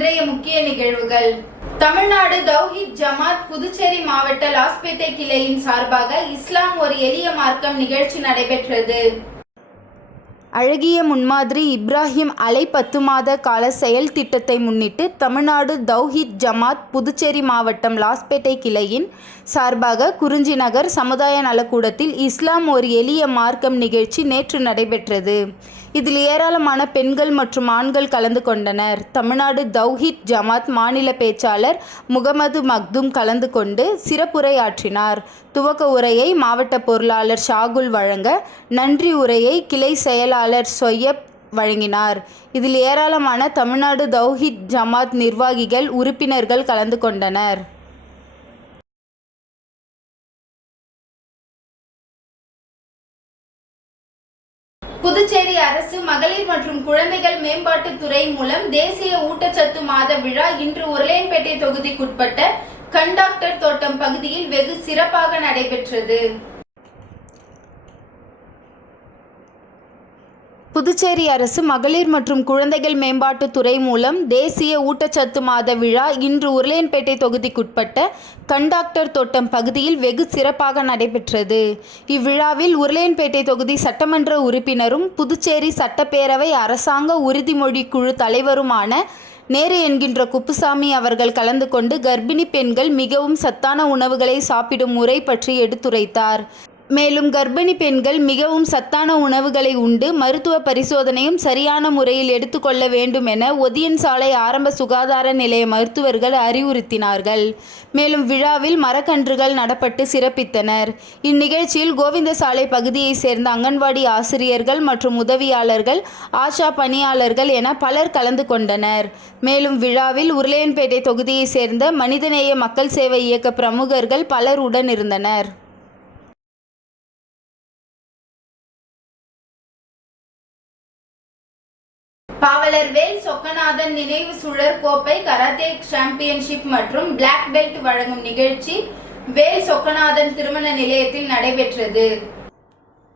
இன்றைய முக்கிய நிகழ்வுகள். தமிழ்நாடு தௌஹீத் ஜமாத் புதுச்சேரி மாவட்ட லாஸ்பேட்டை கிளையின் சார்பாக இஸ்லாம் ஒரு எளிய மார்க்கம் நிகழ்ச்சி நடைபெற்றது. அழகிய முன்மாதிரி இப்ராஹிம் அலை 10 மாத கால செயல் திட்டத்தை முன்னிட்டு தமிழ்நாடு தௌஹீத் ஜமாத் புதுச்சேரி மாவட்டம் லாஸ்பேட்டை கிளையின் சார்பாக குறிஞ்சி நகர் சமுதாய நலக்கூடத்தில் இஸ்லாம் ஒரு எளிய மார்க்கம் நிகழ்ச்சி நேற்று நடைபெற்றது. இதில் ஏராளமான பெண்கள் மற்றும் ஆண்கள் கலந்து கொண்டனர். தமிழ்நாடு தௌஹீத் ஜமாத் மாநில பேச்சாளர் முகமது மக்தும் கலந்து கொண்டு சிறப்புரையாற்றினார். துவக்க உரையை மாவட்ட பொருளாளர் ஷாகுல் வழங்க, நன்றி உரையை கிளை செயலாளர் சொய்யப் வழங்கினார். இதில் ஏராளமான தமிழ்நாடு தௌஹீத் ஜமாத் நிர்வாகிகள், உறுப்பினர்கள் கலந்து கொண்டனர். புதுச்சேரி அரசு மகளிர் மற்றும் குழந்தைகள் மேம்பாட்டுத் துறை மூலம் தேசிய ஊட்டச்சத்து மாத விழா இன்று உருளையன்பேட்டை தொகுதிக்குட்பட்ட கண்டாக்டர் தோட்டம் பகுதியில் வெகு சிறப்பாக நடைபெற்றது. புதுச்சேரி அரசு மகளிர் மற்றும் குழந்தைகள் மேம்பாட்டுத் துறை மூலம் தேசிய ஊட்டச்சத்து மாத விழா இன்று உருளையன்பேட்டை தொகுதிக்குட்பட்ட கண்டாக்டர் தோட்டம் பகுதியில் வெகு சிறப்பாக நடைபெற்றது. இவ்விழாவில் உருளையன்பேட்டை தொகுதி சட்டமன்ற உறுப்பினரும் புதுச்சேரி சட்டப்பேரவை அரசாங்க உறுதிமொழி குழு தலைவருமான நேரு என்கின்ற குப்புசாமி அவர்கள் கலந்து கொண்டு கர்ப்பிணி பெண்கள் மிகவும் சத்தான உணவுகளை சாப்பிடும் முறை பற்றி எடுத்துரைத்தார். மேலும் கர்ப்பிணி பெண்கள் மிகவும் சத்தான உணவுகளை உண்டு மருத்துவ பரிசோதனையும் சரியான முறையில் எடுத்துக்கொள்ள வேண்டும் என ஒதியன் சாலை ஆரம்ப சுகாதார நிலைய மருத்துவர்கள் அறிவுறுத்தினார்கள். மேலும் விழாவில் மரக்கன்றுகள் நடப்பட்டு சிறப்பித்தனர். இந்நிகழ்ச்சியில் கோவிந்தசாலை பகுதியை சேர்ந்த அங்கன்வாடி ஆசிரியர்கள் மற்றும் உதவியாளர்கள், ஆஷா பணியாளர்கள் என பலர் கலந்து கொண்டனர். மேலும் விழாவில் உருளையன்பேட்டை தொகுதியை சேர்ந்த மனிதநேய மக்கள் சேவை இயக்க பிரமுகர்கள் பலர் உடன் இருந்தனர். பாவலர் வேல் சொக்கநாதன் நினைவு சுழற் கோப்பை கராத்தே சாம்பியன்ஷிப் மற்றும் பிளாக் பெல்ட் வழங்கும் நிகழ்ச்சி வேல் சொக்கநாதன் திருமண நிலையத்தில் நடைபெற்றது.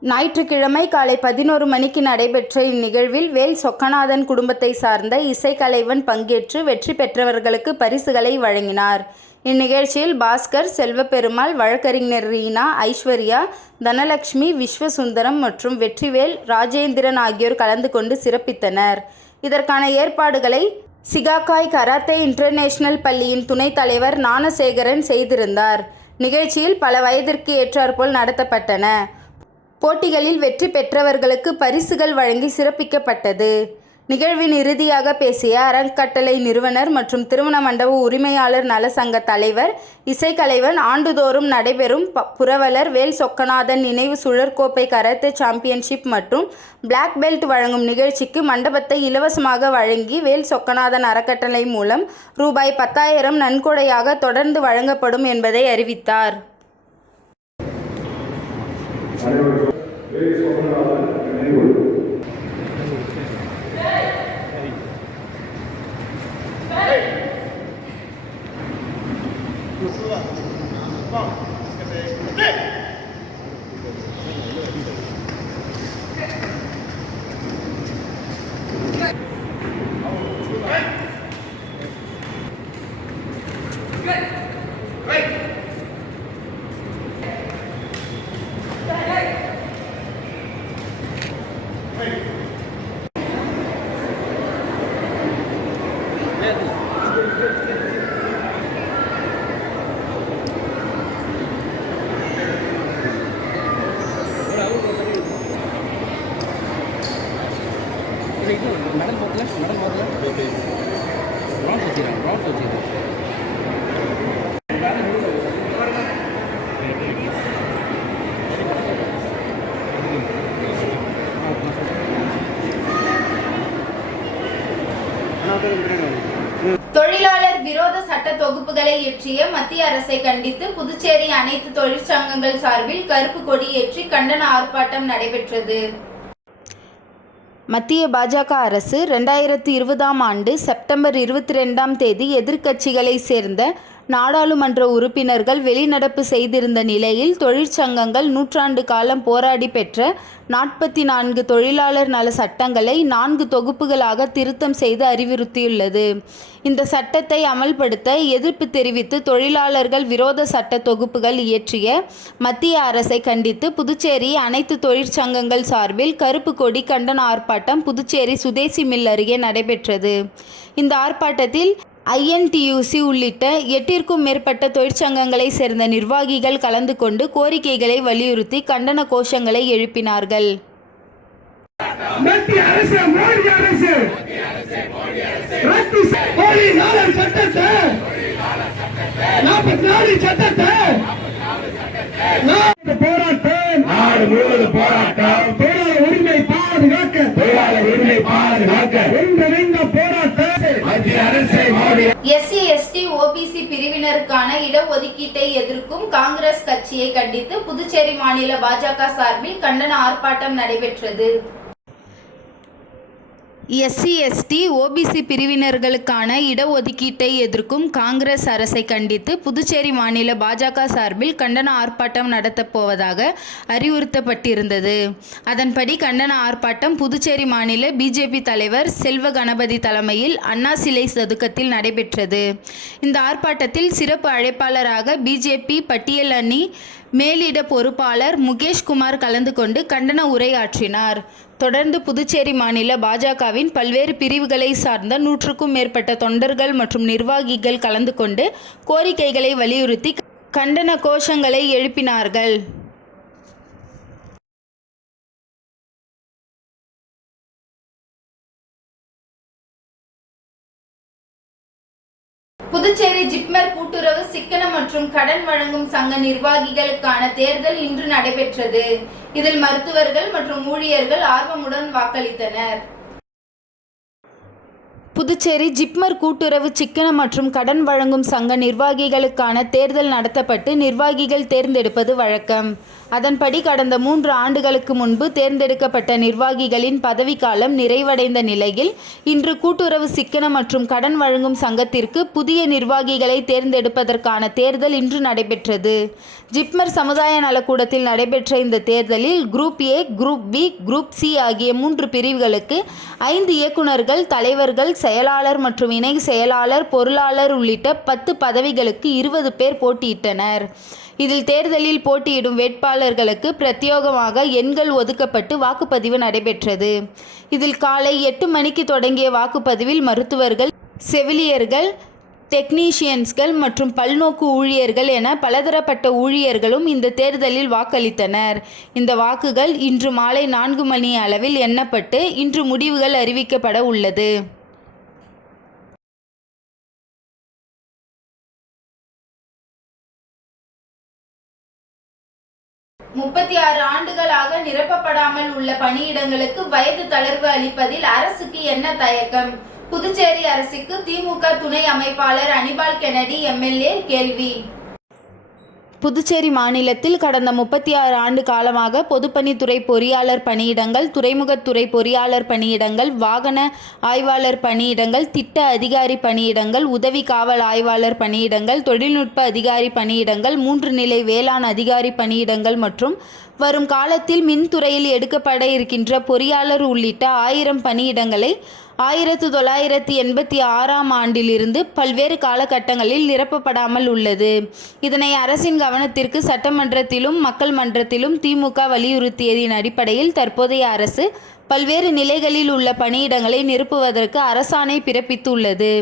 ஞாயிற்றுக்கிழமை காலை 11 மணிக்கு நடைபெற்ற இந்நிகழ்வில் வேல் சொக்கநாதன் குடும்பத்தை சார்ந்த இசைக்கலைவன் பங்கேற்று வெற்றி பெற்றவர்களுக்கு பரிசுகளை வழங்கினார். இந்நிகழ்ச்சியில் பாஸ்கர், செல்வபெருமாள், வழக்கறிஞர் ரீனா, ஐஸ்வர்யா, தனலட்சுமி, விஸ்வசுந்தரம் மற்றும் வெற்றிவேல், ராஜேந்திரன் ஆகியோர் கலந்து கொண்டு சிறப்பித்தனர். இதற்கான ஏற்பாடுகளை சிகாகாய் கராத்தே இன்டர்நேஷனல் பள்ளியின் துணைத் தலைவர் ஞானசேகரன் செய்திருந்தார். நிகழ்ச்சியில் பல வயதிற்கு ஏற்றாற்போல் நடத்தப்பட்டன. போட்டிகளில் வெற்றி பெற்றவர்களுக்கு பரிசுகள் வழங்கி சிறப்பிக்கப்பட்டது. நிகழ்வின் இறுதியாக பேசிய அறக்கட்டளை நிறுவனர் மற்றும் திருமண மண்டப உரிமையாளர் நல சங்க தலைவர், இசைக்கலைவன், ஆண்டுதோறும் நடைபெறும் புரவலர் வேல் சொக்கநாதன் நினைவு சுழற்கோப்பை கராத்தே சாம்பியன்ஷிப் மற்றும் பிளாக் பெல்ட் வழங்கும் நிகழ்ச்சிக்கு மண்டபத்தை இலவசமாக வழங்கி வேல் சொக்கநாதன் அறக்கட்டளை மூலம் ரூபாய் 10,000 நன்கொடையாக தொடர்ந்து வழங்கப்படும் என்பதை அறிவித்தார். தொழிலாளர் விரோத சட்ட தொகுப்புகளை இயற்றிய மத்திய அரசை கண்டித்து புதுச்சேரி அனைத்து தொழிற்சங்கங்கள் சார்பில் கருப்பு கொடி ஏற்றி கண்டன ஆர்ப்பாட்டம் நடைபெற்றது. மத்திய பாஜக அரசு 2020ஆம் ஆண்டு செப்டம்பர் 22ஆம் தேதி எதிர்க்கட்சிகளை சேர்ந்த நாடாளுமன்ற உறுப்பினர்கள் வெளிநடப்பு செய்திருந்த நிலையில் தொழிற்சங்கங்கள் நூற்றாண்டு காலம் போராடி பெற்ற 44 தொழிலாளர் நல சட்டங்களை 4 தொகுப்புகளாக திருத்தம் செய்து அறிவுறுத்தியுள்ளது. இந்த சட்டத்தை அமல்படுத்த எதிர்ப்பு தெரிவித்து தொழிலாளர்கள் விரோத சட்ட தொகுப்புகள் இயற்றிய மத்திய அரசை கண்டித்து புதுச்சேரி அனைத்து தொழிற்சங்கங்கள் சார்பில் கருப்பு கொடி கண்டன ஆர்ப்பாட்டம் புதுச்சேரி சுதேசி மில் அருகே நடைபெற்றது. இந்த ஆர்ப்பாட்டத்தில் INTUC உள்ளிட்ட 8க்கும் மேற்பட்ட தொழிற்சங்கங்களை சேர்ந்த நிர்வாகிகள் கலந்து கொண்டு கோரிக்கைகளை வலியுறுத்தி கண்டன கோஷங்களை எழுப்பினார்கள். மத்திய அரசு மோடி அரசு ரத்து தொழிலாளர் சட்டத்தை 44 சட்டத்தை போராட்டம் நாடு முழுவதும் போராட்டம் தொழிலாளர் உரிமை பாதுகாக்க ஒன்றிணைந்த போராட்டம் மத்திய அரசு மோடி SC ST OBC பிரிவினருக்கான இடஒதுக்கீட்டை எதிர்க்கும் காங்கிரஸ் கட்சியை கண்டித்து புதுச்சேரி மாநில பாஜக சார்பில் கண்டன ஆர்ப்பாட்டம் நடைபெற்றது. SC ST OBC பிரிவினர்களுக்கான இடஒதுக்கீட்டை எதிர்க்கும் காங்கிரஸ் அரசை கண்டித்து புதுச்சேரி மாநில பாஜக சார்பில் கண்டன ஆர்ப்பாட்டம் நடத்தப்போவதாக அறிவுறுத்தப்பட்டிருந்தது. அதன்படி கண்டன ஆர்ப்பாட்டம் புதுச்சேரி மாநில BJP தலைவர் செல்வ கணபதி தலைமையில் அண்ணா சிலை சதுக்கத்தில் நடைபெற்றது. இந்த ஆர்ப்பாட்டத்தில் சிறப்பு அழைப்பாளராக BJP பட்டியல் அணி மேலிட பொறுப்பாளர் முகேஷ்குமார் கலந்து கொண்டு கண்டன உரையாற்றினார். தொடர்ந்து புதுச்சேரி மாநில பாஜகவின் பல்வேறு பிரிவுகளை சார்ந்த 100க்கும் மேற்பட்ட தொண்டர்கள் மற்றும் நிர்வாகிகள் கலந்து கொண்டு கோரிக்கைகளை வலியுறுத்தி கண்டன கோஷங்களை எழுப்பினார்கள். புதுச்சேரி ஜிப்மர் கூட்டுறவு சிக்கன மற்றும் கடன் வழங்கும் சங்க நிர்வாகிகளுக்கான தேர்தல் இன்று நடைபெற்றது. இதில் மருத்துவர்கள் மற்றும் ஊழியர்கள் ஆர்வமுடன் வாக்களித்தனர். புதுச்சேரி ஜிப்மர் கூட்டுறவு சிக்கன மற்றும் கடன் வழங்கும் சங்க நிர்வாகிகளுக்கான தேர்தல் நடத்தப்பட்டு நிர்வாகிகள் தேர்ந்தெடுப்பது வழக்கம். அதன்படி கடந்த 3 ஆண்டுகளுக்கு முன்பு தேர்ந்தெடுக்கப்பட்ட நிர்வாகிகளின் பதவிக்காலம் நிறைவடைந்த நிலையில் இன்று கூட்டுறவு சிக்கன மற்றும் கடன் வழங்கும் சங்கத்திற்கு புதிய நிர்வாகிகளை தேர்ந்தெடுப்பதற்கான தேர்தல் இன்று நடைபெற்றது. ஜிப்மர் சமுதாய நலக்கூடத்தில் நடைபெற்ற இந்த தேர்தலில் group A, group B, group C ஆகிய 3 பிரிவுகளுக்கு 5 இயக்குநர்கள், தலைவர்கள், செயலாளர் மற்றும் இணை செயலாளர், பொருளாளர் உள்ளிட்ட 10 பதவிகளுக்கு 20 பேர் போட்டியிட்டனர். இதில் தேர்தலில் போட்டியிடும் வேட்பாளர்களுக்கு பிரத்யேகமாக எண்கள் ஒதுக்கப்பட்டு வாக்குப்பதிவு நடைபெற்றது. இதில் காலை 8 மணிக்கு தொடங்கிய வாக்குப்பதிவில் மருத்துவர்கள், செவிலியர்கள், டெக்னீஷியன்ஸ்கள் மற்றும் பல்நோக்கு ஊழியர்கள் என பலதரப்பட்ட ஊழியர்களும் இந்த தேர்தலில் வாக்களித்தனர். இந்த வாக்குகள் இன்று மாலை 4 மணி அளவில் எண்ணப்பட்டு இன்று முடிவுகள் அறிவிக்கப்பட உள்ளது. முப்பத்தி 6 ஆண்டுகளாக நிரப்பப்படாமல் உள்ள பணியிடங்களுக்கு வயது தளர்வு அளிப்பதில் அரசுக்கு என்ன தயக்கம்? புதுச்சேரி அரசுக்கு திமுக துணை அமைப்பாளர் அனிபால் கென்னடி MLA கேள்வி. புதுச்சேரி மாநிலத்தில் கடந்த 36 ஆண்டு காலமாக பொதுப்பணித்துறை பொறியாளர் பணியிடங்கள், துறைமுகத்துறை பொறியாளர் பணியிடங்கள், வாகன ஆய்வாளர் பணியிடங்கள், திட்ட அதிகாரி பணியிடங்கள், உதவி காவல் ஆய்வாளர் பணியிடங்கள், தொழில்நுட்ப அதிகாரி பணியிடங்கள், 3 நிலை வேளாண் அதிகாரி பணியிடங்கள் மற்றும் வரும் காலத்தில் மின்துறையில் எடுக்கப்பட இருக்கின்ற பொறியாளர் உள்ளிட்ட 1000 பணியிடங்களை 1986ஆம் ஆண்டிலிருந்து பல்வேறு காலகட்டங்களில் நிரப்பப்படாமல் உள்ளது. இதனை அரசின் கவனத்திற்கு சட்டமன்றத்திலும் மக்கள் மன்றத்திலும் திமுக வலியுறுத்தியதின் அடிப்படையில் தற்போதைய அரசு பல்வேறு நிலைகளில் உள்ள பணியிடங்களை நிரப்புவதற்கு அரசாணை பிறப்பித்துள்ளது.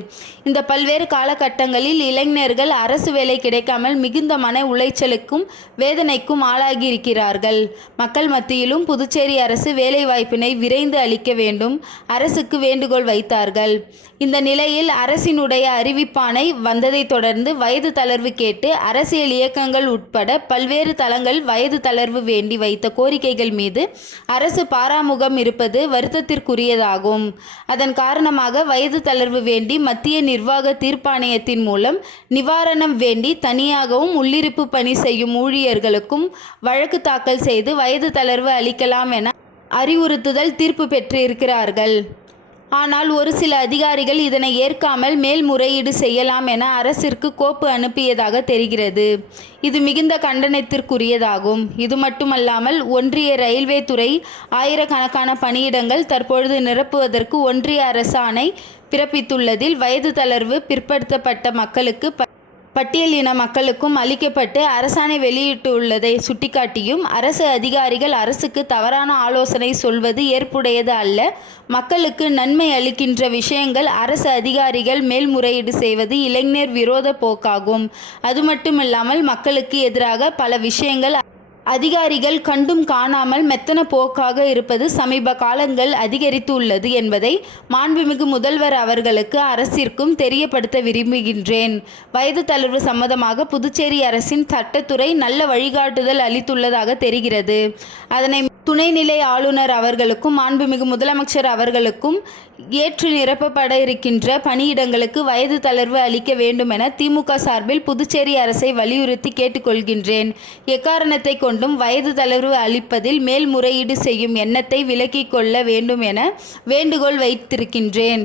இந்த பல்வேறு காலகட்டங்களில் இளைஞர்கள் அரசு வேலை கிடைக்காமல் மிகுந்த மன உளைச்சலுக்கும் வேதனைக்கும் ஆளாகியிருக்கிறார்கள். மக்கள் மத்தியிலும் புதுச்சேரி அரசு வேலைவாய்ப்பினை விரைந்து அளிக்க வேண்டும் அரசுக்கு வேண்டுகோள் வைத்தார்கள். இந்த நிலையில் அரசினுடைய அறிவிப்பாணை வந்ததை தொடர்ந்து வயது தளர்வு கேட்டு அரசியல் இயக்கங்கள் உட்பட பல்வேறு தளங்கள் வயது தளர்வு வேண்டி வைத்த கோரிக்கைகள் மீது அரசு பாராமுகம் இருப்பது வருத்தத்திற்குரியதாகும். அதன் காரணமாக வயது தளர்வு வேண்டி மத்திய நிர்வாக தீர்ப்பாணையத்தின் மூலம் நிவாரணம் வேண்டி தனியாகவும் உள்ளிருப்பு பணி செய்யும் ஊழியர்களுக்கும் வழக்கு தாக்கல் செய்து வயது தளர்வு அளிக்கலாம் என அறிவுறுத்துதல் தீர்ப்பு பெற்றிருக்கிறார்கள். ஆனால் ஒரு சில அதிகாரிகள் இதனை ஏற்காமல் மேல்முறையீடு செய்யலாம் என அரசிற்கு கோப்பு அனுப்பியதாக தெரிகிறது. இது மிகுந்த கண்டனத்திற்குரியதாகும். இது மட்டுமல்லாமல் ஒன்றிய ரயில்வே துறை ஆயிரக்கணக்கான பணியிடங்கள் தற்பொழுது நிரப்புவதற்கு ஒன்றிய அரசாணை பிறப்பித்துள்ளதில் வயது தளர்வு பிற்படுத்தப்பட்ட மக்களுக்கு பட்டியலின மக்களுக்கும் அளிக்கப்பட்டு அரசாணை வெளியிட்டுள்ளதை சுட்டிக்காட்டியும் அரசு அதிகாரிகள் அரசுக்கு தவறான ஆலோசனை சொல்வது ஏற்புடையது அல்ல. மக்களுக்கு நன்மை அளிக்கின்ற விஷயங்கள் அரசு அதிகாரிகள் மேல்முறையீடு செய்வது இளைஞர் விரோத போக்காகும். அது மட்டுமில்லாமல் மக்களுக்கு எதிராக பல விஷயங்கள் அதிகாரிகள் கண்டும் காணாமல் மெத்தன போக்காக இருப்பது சமீப காலங்கள் அதிகரித்துள்ளது என்பதை மாண்புமிகு முதல்வர் அவர்களுக்கு அரசிற்கும் தெரியப்படுத்த விரும்புகின்றேன். வயது தளர்வு சம்பந்தமாக புதுச்சேரி அரசின் சட்டத்துறை நல்ல வழிகாட்டுதல் அளித்துள்ளதாக தெரிகிறது. அதனை துணைநிலை ஆளுநர் அவர்களுக்கும் மாண்புமிகு முதலமைச்சர் அவர்களுக்கும் ஏற்று நிரப்பப்பட இருக்கின்ற பணியிடங்களுக்கு வயது தளர்வு அளிக்க வேண்டும் என திமுக சார்பில் புதுச்சேரி அரசை வலியுறுத்தி கேட்டுக்கொள்கின்றேன். எக்காரணத்தை கொண்டும் வயது தளர்வு அளிப்பதில் மேல்முறையீடு செய்யும் எண்ணத்தை விலக்கிக் கொள்ள வேண்டும் என வேண்டுகோள் வைத்திருக்கின்றேன்.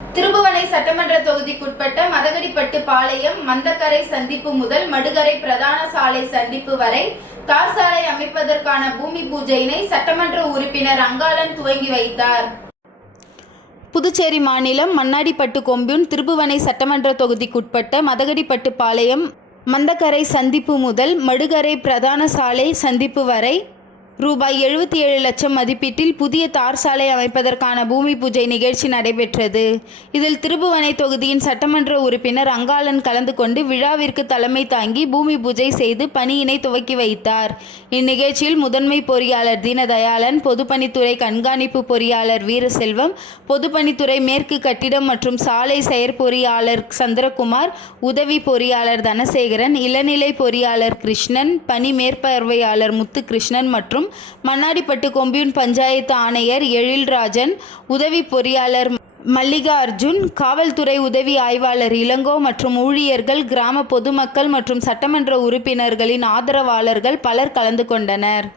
திருபுவனை சட்டமன்ற தொகுதிக்குட்பட்ட மதகடிப்பட்டு பாளையம் மந்தக்கரை சந்திப்பு முதல் மடுகரை பிரதான சாலை சந்திப்பு வரை தார் சாலை அமைப்பதற்கான பூமி பூஜையினை சட்டமன்ற உறுப்பினர் அங்காளன் துவங்கி வைத்தார். புதுச்சேரி மாநிலம் மண்ணாடிப்பட்டு கொம்யூன் திருபுவனை சட்டமன்ற தொகுதிக்குட்பட்ட மதகடிப்பட்டு பாளையம் மந்தக்கரை சந்திப்பு முதல் மடுகரை பிரதான சாலை சந்திப்பு வரை ரூபாய் 77 லட்சம் மதிப்பீட்டில் புதிய தார் சாலை அமைப்பதற்கான பூமி பூஜை நிகழ்ச்சி நடைபெற்றது. இதில் திருபுவனை தொகுதியின் சட்டமன்ற உறுப்பினர் அங்காளன் கலந்து கொண்டு விழாவிற்கு தலைமை தாங்கி பூமி பூஜை செய்து பணியினை துவக்கி வைத்தார். இந்நிகழ்ச்சியில் முதன்மை பொறியாளர் தீனதயாளன், பொதுப்பணித்துறை கண்காணிப்பு பொறியாளர் வீரசெல்வம், பொதுப்பணித்துறை மேற்கு கட்டிடம் மற்றும் சாலை செயற்பொறியாளர் சந்திரகுமார், உதவி பொறியாளர் தனசேகரன், இளநிலை பொறியாளர் கிருஷ்ணன், பணி மேற்பார்வையாளர் முத்துகிருஷ்ணன் மற்றும் மண்ணாடிப்பட்டு கொம்யூன் பஞ்சாயத்து ஆணையர் எழில்ராஜன், உதவி பொறியாளர் மல்லிகா அர்ஜுன், காவல்துறை உதவி ஆய்வாளர் இளங்கோ மற்றும் ஊழியர்கள், கிராம பொதுமக்கள் மற்றும் சட்டமன்ற உறுப்பினர்களின் ஆதரவாளர்கள் பலர் கலந்து கொண்டனர்.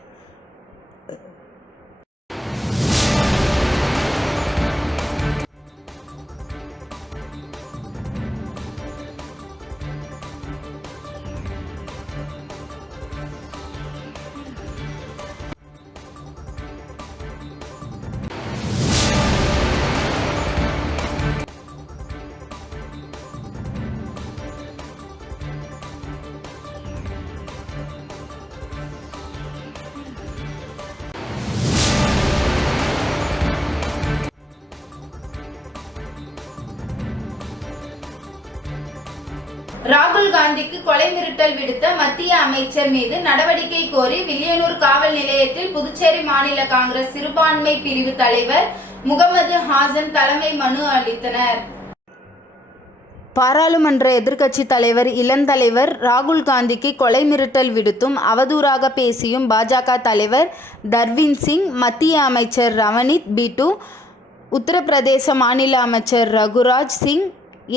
ராகுல் காந்திக்கு கொலை மிரட்டல் விடுத்த மத்திய அமைச்சர் மீது நடவடிக்கை கோரி வில்லியனூர் காவல் நிலையத்தில் புதுச்சேரி மாநில காங்கிரஸ் சிறுபான்மை பிரிவு தலைவர் முகமது ஹாசன் தலைமை மனு அளித்தனர். பாராளுமன்ற எதிர்க்கட்சி தலைவர் இளந்தலைவர் ராகுல் காந்திக்கு கொலை மிரட்டல் விடுத்தும் அவதூறாக பேசியும் பாஜக தலைவர் தர்வீன் சிங், மத்திய அமைச்சர் ரவனித் பிட்டு, உத்தரப்பிரதேச மாநில அமைச்சர் ரகுராஜ் சிங்,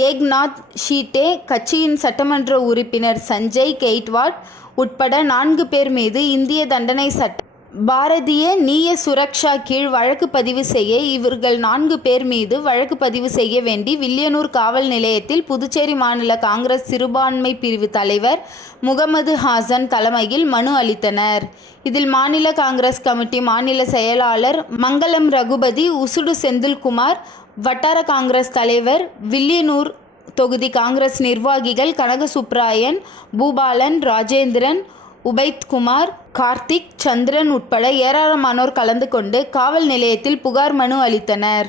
ஏக்நாத் ஷீட்டே, கட்சியின் சட்டமன்ற உறுப்பினர் சஞ்சய் கெய்ட்வாட் உட்பட 4 பேர் மீது இந்திய தண்டனை சட்ட பாரதிய நீய சுரக்ஷா கீழ் வழக்கு பதிவு செய்ய இவர்கள் 4 பேர் மீது வழக்கு பதிவு செய்ய வேண்டி வில்லியனூர் காவல் நிலையத்தில் புதுச்சேரி மாநில காங்கிரஸ் சிறுபான்மை பிரிவு தலைவர் முகமது ஹாசன் தலைமையில் மனு அளித்தனர். இதில் மாநில காங்கிரஸ் கமிட்டி மாநில செயலாளர் மங்களம் ரகுபதி, உசுடு செந்தில்குமார், வட்டார காங்கிரஸ் தலைவர், வில்லியனூர் தொகுதி காங்கிரஸ் நிர்வாகிகள் கனகசுப்ராயன், பூபாலன், ராஜேந்திரன், உபைத்குமார், கார்த்திக், சந்திரன் உட்பட ஏராளமானோர் கலந்து கொண்டு காவல் நிலையத்தில் புகார் மனு அளித்தனர்.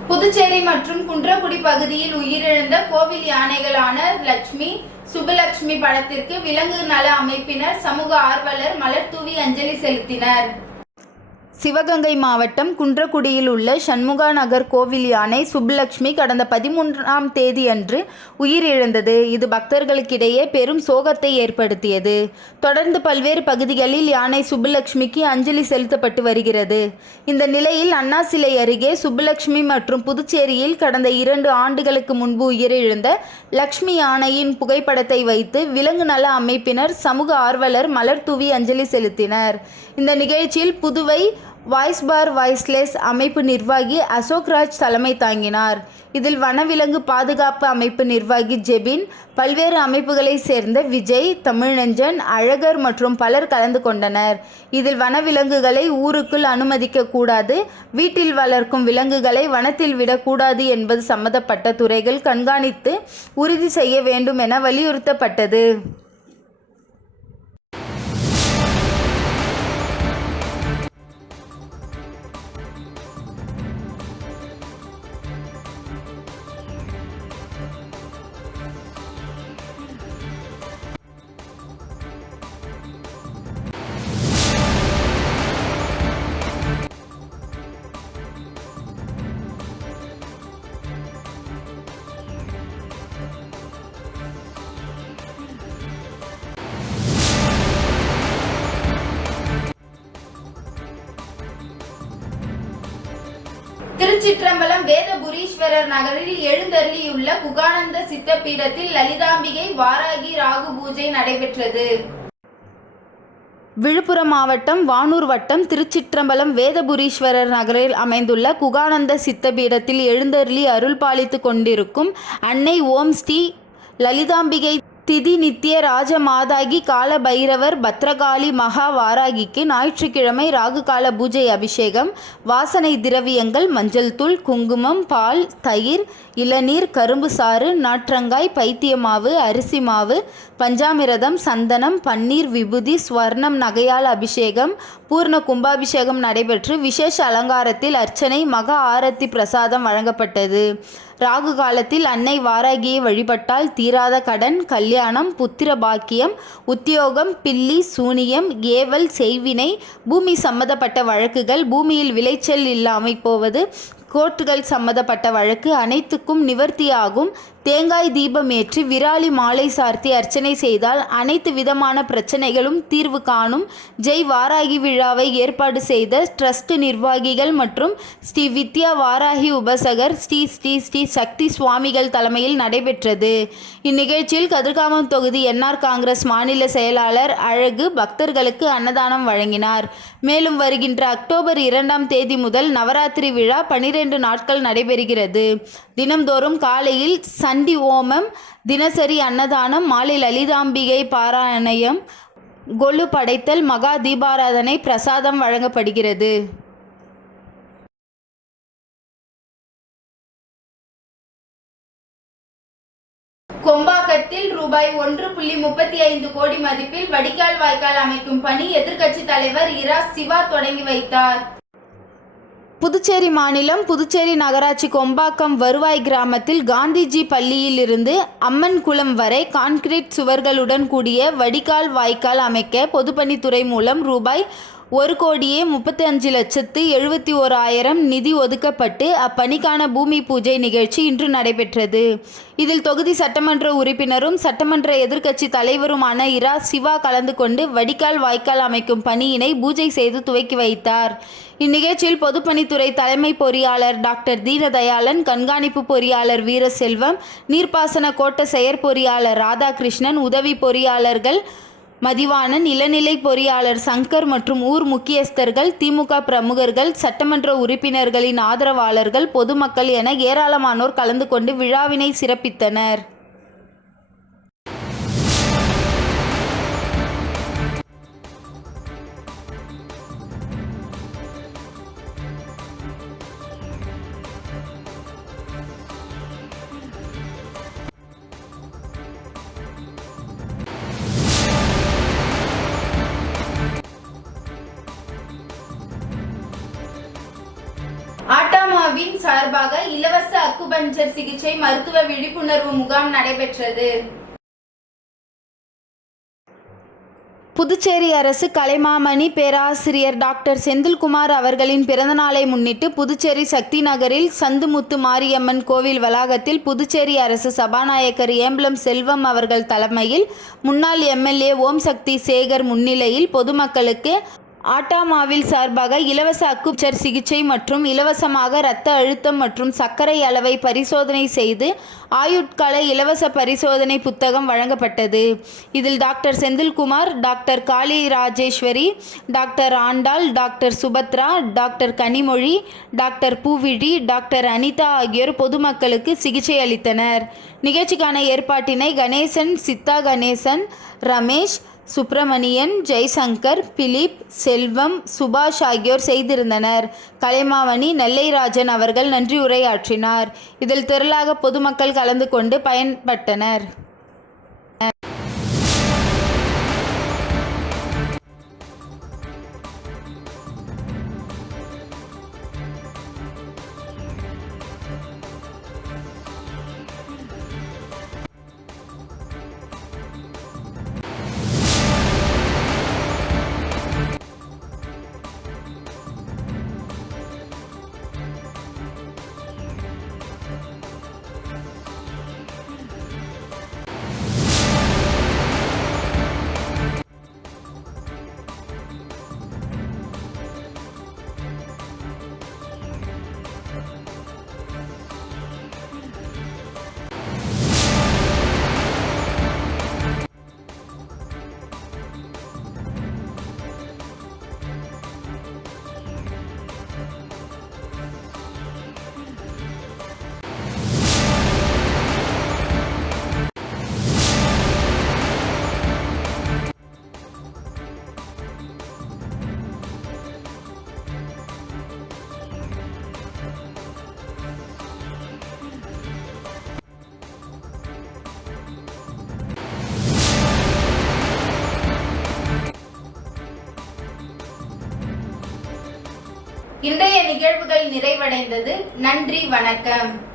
புதுச்சேரி மற்றும் குன்றக்குடி பகுதியில் உயிரிழந்த கோவில் யானைகளான லட்சுமி, சுபலட்சுமி படத்திற்கு விலங்கு நல அமைப்பினர், சமூக ஆர்வலர் மலர் தூவி அஞ்சலி செலுத்தினர். சிவகங்கை மாவட்டம் குன்றக்குடியில் உள்ள சண்முகா நகர் கோவில் யானை சுப்புலட்சுமி கடந்த 13ஆம் தேதியன்று உயிரிழந்தது. இது பக்தர்களுக்கிடையே பெரும் சோகத்தை ஏற்படுத்தியது. தொடர்ந்து பல்வேறு பகுதிகளில் யானை சுப்புலட்சுமிக்கு அஞ்சலி செலுத்தப்பட்டு வருகிறது. இந்த நிலையில் அண்ணா சிலை அருகே சுப்புலட்சுமி மற்றும் புதுச்சேரியில் கடந்த 2 ஆண்டுகளுக்கு முன்பு உயிரிழந்த லட்சுமி யானையின் புகைப்படத்தை வைத்து விலங்கு நல அமைப்பினர், சமூக ஆர்வலர் மலர் தூவி அஞ்சலி செலுத்தினர். இந்த நிகழ்ச்சியில் புதுவை வாய்ஸ் பார் வாய்ஸ்லெஸ் அமைப்பு நிர்வாகி அசோக்ராஜ் தலைமை தாங்கினார். இதில் வனவிலங்கு பாதுகாப்பு அமைப்பு நிர்வாகி ஜெபின், பல்வேறு அமைப்புகளை சேர்ந்த விஜய், தமிழ்நெஞ்சன், அழகர் மற்றும் பலர் கலந்து கொண்டனர். இதில் வனவிலங்குகளை ஊருக்குள் அனுமதிக்க கூடாது, வீட்டில் வளர்க்கும் விலங்குகளை வனத்தில் விடக்கூடாது என்பது சம்பந்தப்பட்ட துறைகள் கண்காணித்து உறுதி செய்ய வேண்டும் என வலியுறுத்தப்பட்டது. திருச்சிற்றம்பலம் வேதபுரீஸ்வரர் நகரில் எழுந்தருளியுள்ள குகானந்த சித்த பீடத்தில் லலிதாம்பிகை வாராகி ராகு பூஜை நடைபெற்றது. விழுப்புரம் மாவட்டம் வானூர் வட்டம் திருச்சிற்றம்பலம் வேதபுரீஸ்வரர் நகரில் அமைந்துள்ள குகானந்த சித்த பீடத்தில் எழுந்தருளி அருள் பாலித்து கொண்டிருக்கும் அன்னை ஓம் ஸ்ரீ லலிதாம்பிகை திதி நித்திய ராஜ மாதாகி கால பைரவர் பத்ரகாளி மகா வாராகிக்கு ஞாயிற்றுக்கிழமை ராகு கால பூஜை அபிஷேகம், வாசனை திரவியங்கள், மஞ்சள் தூள், குங்குமம், பால், தயிர், இளநீர், கரும்பு சாறு, நாற்றங்காய், பைத்திய மாவு, அரிசி மாவு, பஞ்சாமிரதம், சந்தனம், பன்னீர், விபூதி, ஸ்வர்ணம் நகையால் அபிஷேகம், பூர்ண கும்பாபிஷேகம் நடைபெற்று விசேஷ அலங்காரத்தில் அர்ச்சனை, மகா ஆரத்தி பிரசாதம் வழங்கப்பட்டது. ராகு காலத்தில் அன்னை வாராகியை வழிபட்டால் தீராத கடன், கல்யாணம், புத்திர பாக்கியம், உத்தியோகம், பில்லி சூனியம், ஏவல், செய்வினை, பூமி சம்பந்தப்பட்ட வழக்குகள், பூமியில் விளைச்சல் இல்லாமல் போவது, கோர்ட்டுகள் சம்பந்தப்பட்ட வழக்கு அனைத்துக்கும் நிவர்த்தியாகும். தேங்காய் தீபம் ஏற்றி விராலி மாலை சார்த்தி அர்ச்சனை செய்தால் அனைத்து விதமான பிரச்சனைகளும் தீர்வு காணும். ஜெய் வாராகி விழாவை ஏற்பாடு செய்த ட்ரஸ்ட் நிர்வாகிகள் மற்றும் ஸ்ரீ வித்யா வாராகி உபசகர் ஸ்ரீ ஸ்ரீ ஸ்ரீ சக்தி சுவாமிகள் தலைமையில் நடைபெற்றது. இந்நிகழ்ச்சியில் கதிர்காமம் தொகுதி என்ஆர் காங்கிரஸ் மாநில செயலாளர் அழகு பக்தர்களுக்கு அன்னதானம் வழங்கினார். மேலும் வருகின்ற அக்டோபர் 2ஆம் தேதி முதல் நவராத்திரி விழா 12 நாட்கள் நடைபெறுகிறது. தினம்தோறும் காலையில் சண்டி ஓமம், தினசரி அன்னதானம், மாலை லலிதாம்பிகை பாராயணம், கொலு படைத்தல், மகா தீபாராதனை, பிரசாதம் வழங்கப்படுகிறது. கொம்பாக்கத்தில் ரூபாய் 1.35 கோடி மதிப்பில் வடிகால் வாய்க்கால் அமைக்கும் பணி எதிர்க்கட்சி தலைவர் இரா சிவா தொடங்கி வைத்தார். புதுச்சேரி மாநிலம் புதுச்சேரி நகராட்சி கொம்பாக்கம் வருவாய் கிராமத்தில் காந்திஜி பள்ளியிலிருந்து அம்மன் குளம் வரை கான்கிரீட் சுவர்களுடன் கூடிய வடிகால் வாய்க்கால் அமைக்க பொதுப்பணித்துறை மூலம் ரூபாய் 1,35,71,000 நிதி ஒதுக்கப்பட்டு அப்பணிக்கான பூமி பூஜை நிகழ்ச்சி இன்று நடைபெற்றது. இதில் தொகுதி சட்டமன்ற உறுப்பினரும் சட்டமன்ற எதிர்க்கட்சி தலைவருமான இரா சிவா கலந்து கொண்டு வடிகால் வாய்க்கால் அமைக்கும் பணியினை பூஜை செய்து துவக்கி வைத்தார். இந்நிகழ்ச்சியில் பொதுப்பணித்துறை தலைமை பொறியாளர் டாக்டர் தீனதயாளன், கண்காணிப்பு பொறியாளர் வீரசெல்வம், நீர்ப்பாசன கோட்ட செயற்பொறியாளர் ராதாகிருஷ்ணன், உதவி பொறியாளர்கள் மதிவாணன், இளநிலை பொறியாளர் சங்கர் மற்றும் ஊர் முக்கியஸ்தர்கள், திமுக பிரமுகர்கள், சட்டமன்ற உறுப்பினர்களின் ஆதரவாளர்கள், பொதுமக்கள் என ஏராளமானோர் கலந்து கொண்டு விழாவினை சிறப்பித்தனர். ஆட்டாமாவின் சார்பாக இலவச அக்குபஞ்சர் சிகிச்சை மருத்துவ விழிப்புணர்வு முகாம் நடைபெற்றது. புதுச்சேரி அரசு கலைமாமணி பேராசிரியர் டாக்டர் செந்தில்குமார் அவர்களின் பிறந்தநாளை முன்னிட்டு புதுச்சேரி சக்தி நகரில் சந்துமுத்து மாரியம்மன் கோவில் வளாகத்தில் புதுச்சேரி அரசு சபாநாயகர் ஏம்பலம் செல்வம் அவர்கள் தலைமையில் முன்னாள் எம்எல்ஏ ஓம் சக்தி சேகர் முன்னிலையில் பொதுமக்களுக்கு ஆட்டாமாவில் சார்பாக இலவச அக்குப்சர் சிகிச்சை மற்றும் இலவசமாக இரத்த அழுத்தம் மற்றும் சர்க்கரை அளவை பரிசோதனை செய்து ஆயுட்கால இலவச பரிசோதனை புத்தகம் வழங்கப்பட்டது. இதில் doctor Senthilkumar, doctor Kali Rajeswari, doctor Andal, doctor Subhadra, doctor Kanimozhi, doctor Poovizhi, doctor Anitha ஆகியோர் பொதுமக்களுக்கு சிகிச்சை அளித்தனர். நிகழ்ச்சிக்கான ஏற்பாட்டினை கணேசன், சித்தா கணேசன், ரமேஷ், சுப்பிரமணியன், ஜெய்சங்கர், பிலிப், செல்வம், சுபாஷ் ஆகியோர் செய்திருந்தனர். கலைமாமணி நெல்லைராஜன் அவர்கள் நன்றி உரையாற்றினார். இதில் திரளாக பொதுமக்கள் கலந்து கொண்டு பயன்பட்டனர். இன்றைய நிகழ்வுகள் நிறைவடைந்தது. நன்றி, வணக்கம்.